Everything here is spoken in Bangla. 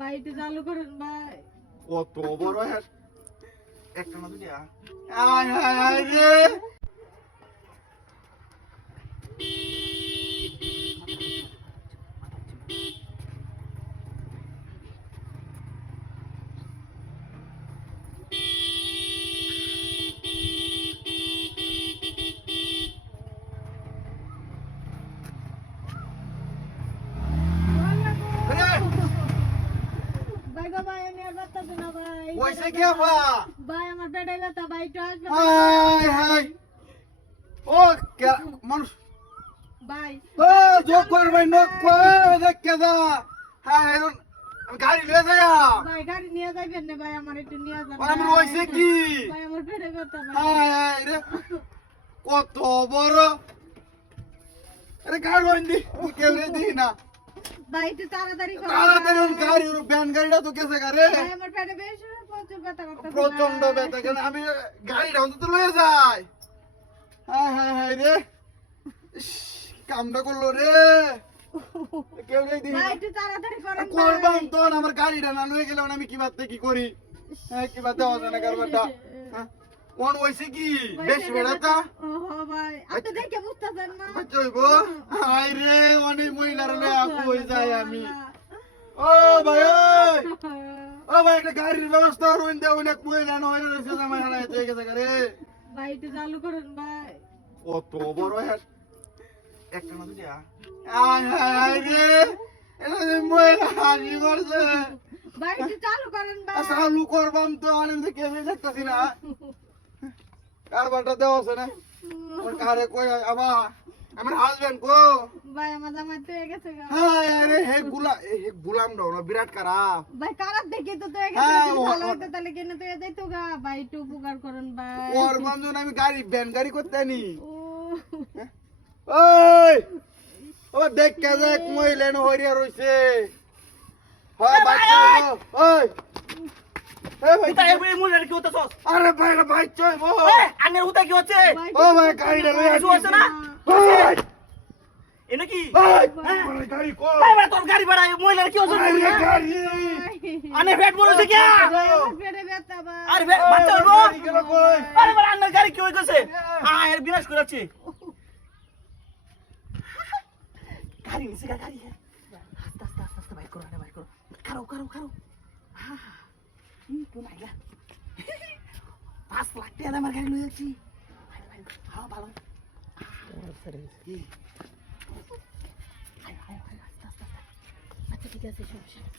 ভাই একটু চালু করুন ভাই। কত বড় হ্যাঁ একটা না দুইটা আয় হায় হায় রে ভাই গো ভাই আমি আর পারতাছি না ভাই। কইছে কি আপা ভাই আমার পেটে ব্যথা ভাই একটু আসবেন হায় হায় ও কে মানুষ ভাই। ও যোগ কর ভাই নক কর দেখে যা হ্যাঁ এখন গাড়ি লয়ে যায় ভাই গাড়ি নিয়ে যাইবেন না ভাই আমার একটু নিয়ে যান। আমি রইছে কি ভাই আমার পেটে ব্যথা ভাই। হায় হায় রে কত বড় আরে গাড়ি লইন্দি কেউ রে দি না ভাই একটু তাড়াতাড়ি করুন। তাড়াতাড়ি গাড়ি ব্যান গাড়িটা তো কেসে গারে ভাই আমার পেটে বেশ প্রচুর ব্যথা করতেছে। প্রচন্ড ব্যথা কেন আমি গাড়িটা অন্তত লয়ে যাই হায় হায় হায় রে ইস, কামটা করলো রে কেউ রে দি ভাই একটু তাড়াতাড়ি করুন করবাম ভাই। তো আমার গাড়িটা না লয়ে গেলে আমি কি বাদতে কি করি হ্যাঁ কি বাদতে হবে না কারবারটা হ্যাঁ কোন হইছে কি ভাই, বেশ পেটে বেড়াতা ব্যথা। ওহো ভাই আপনি দেখে বুঝতেছেন না। বাচ্চা হইব হায় রে অনেক মহিলার লয়ে আপু হয়ে যায় আমি ও ভাই ওই ও ভাই একটা গাড়ির ব্যবস্থা করুন দে অনেক মহিলা নয় রয়েছে জামাই হারাই হয়ে গেছে গাড়ি ভাই একটু চালু করুন ভাই। কত বড় হ্যাঁ একটা না দুইটা আয় হায় রে এটা যে মহিলা হাসি করছে ভাই একটু চালু করেন ভাই। চালু করবাম তো আমি তো কেমন দেখতেছি না কারবারটা দেওয়া আছে না আমার কারে কই আবা আমার হাজবেন্ড কো ভাই আমার জামাই তো হয়ে গেছে গা। হায় আরে হে গুলাম দাও না বিরাট খারাপ ভাই কারাত দেখি তো হয়ে গেছে হ্যাঁ, যদি ও- ভালো হতো তাহলে কেন তো যাইতো গা। ভাই একটু উপকার করেন ভাই। ওর বন্ধন আমি গাড়ি ভ্যান গাড়ি করতে নি ও ওই ও দেখ কে দেখ মহিলা নো হইয়া রইছে হয় বাচ্চা হইলো। ওই এ ভাই উতা এই মুলার কি হতেছস? আরে ভাই ভাই চই বো এ আনের উতা কি হচ্ছে? ভাই ও ভাই গাড়িটা লই কিছু হচ্ছে না? ওই এনে কি? ওই আমার গাড়ি কো এই বেটা তোর গাড়ি ভাড়া মুলার কি হচ্ছে? আরে গাড়ি আনে পেট বড় হচ্ছে কি? ভাই আমার পেটে ব্যথা ভাই। আরে বাচ্চা হইবো? গাড়ি গেল কই আরে বেটা আনের গাড়ি কি হই গেছে? এর বিনাশ করাচ্ছে। গাড়ি নিচে গাড়ি। আস্তে আস্তে আস্তে আস্তে বাইক করো আরে বাইক করো। কারো। তো নাই গা। 5 লাখ টাকা আমার গাড়ি লই যাচ্ছি। হ্যাঁ ভালো। কি? আস্তে আস্তে। আচ্ছা ঠিক আছে সমস্যা নেই।